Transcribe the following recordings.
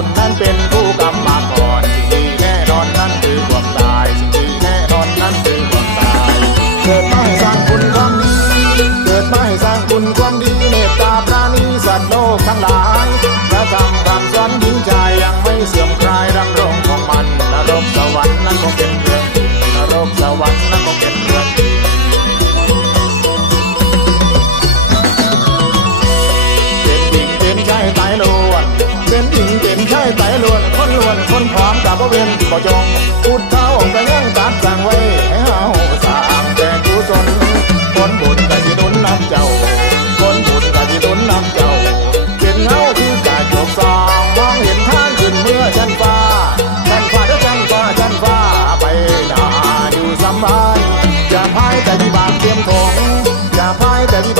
คุนั้นเป็นผู้กำมาก่อนสิ่งที่แน่นอนนั้นคือความตาย สิ่งที่แน่นอนนั้นคือความตาย เกิดมาให้สร้างคุณความดี เกิดมาให้สร้างคุณความดีเมตตาพระนิสัตว์โลกทั้งหลายพระธรรมคำสอนยิ่งใจยังไม่เสื่อม พร้อมกับบ่เว้นบ่จงพุทธาองค์ก็ยังตัดสั่งไว้ให้เฮาสร้างแต่กุศลผลบุญก็สิหนุนนำเจ้าผลบุญก็สิหนุนนำเจ้าเป็นเงาคือกาจกซองมองเห็นทางขึ้นเมื่อชั้นฟ้าชั้นฟ้าแล้วชั้นฟ้าชั้นฟ้าไปหนาอยู่สำบายอย่าพายแต่วิบากเตรียมถงอย่าพายแต่วิ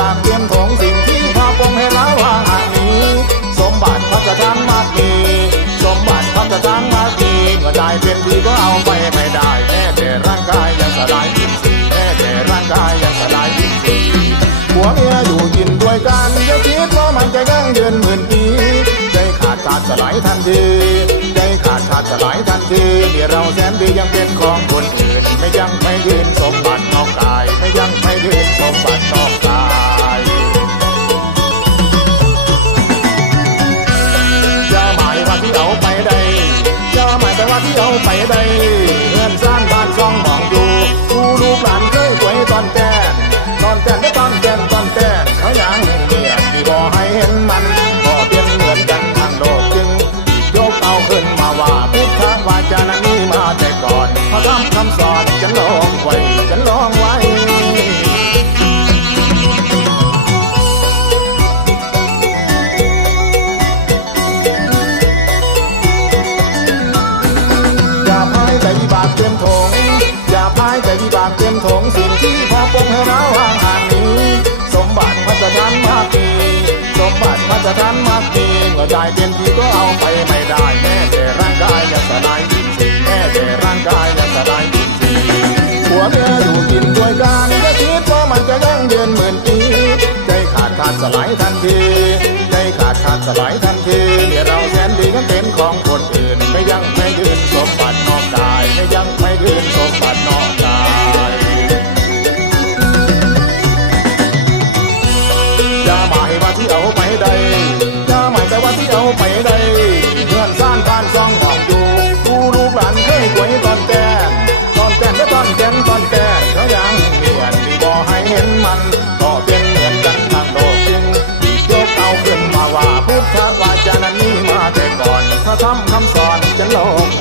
นหมื่นปีใจขาดขาดสลายทันทีใจขาดขาดสลายทันทีที่เราแสนดียังเป็นของคนอื่น ถงสิ่งที่พอปงให้เราห่างห่างนี้ สมบัติพระสถานมากมีสมบัติพระสถานมากมีเมื่อได้เป็นทีก็เอาไปไม่ได้แม้แต่ร่างกายยังสลายทิ้งสีแม้แต่ร่างกายยังสลายทิ้งสีผัวเมียอยู่กินด้วยกันอย่าคิดว่ามันจะยั่งยืนหมื่นปีใจขาดขาดสลายทันทีใจขาดขาดสลายทันทีำคำสอนจะลง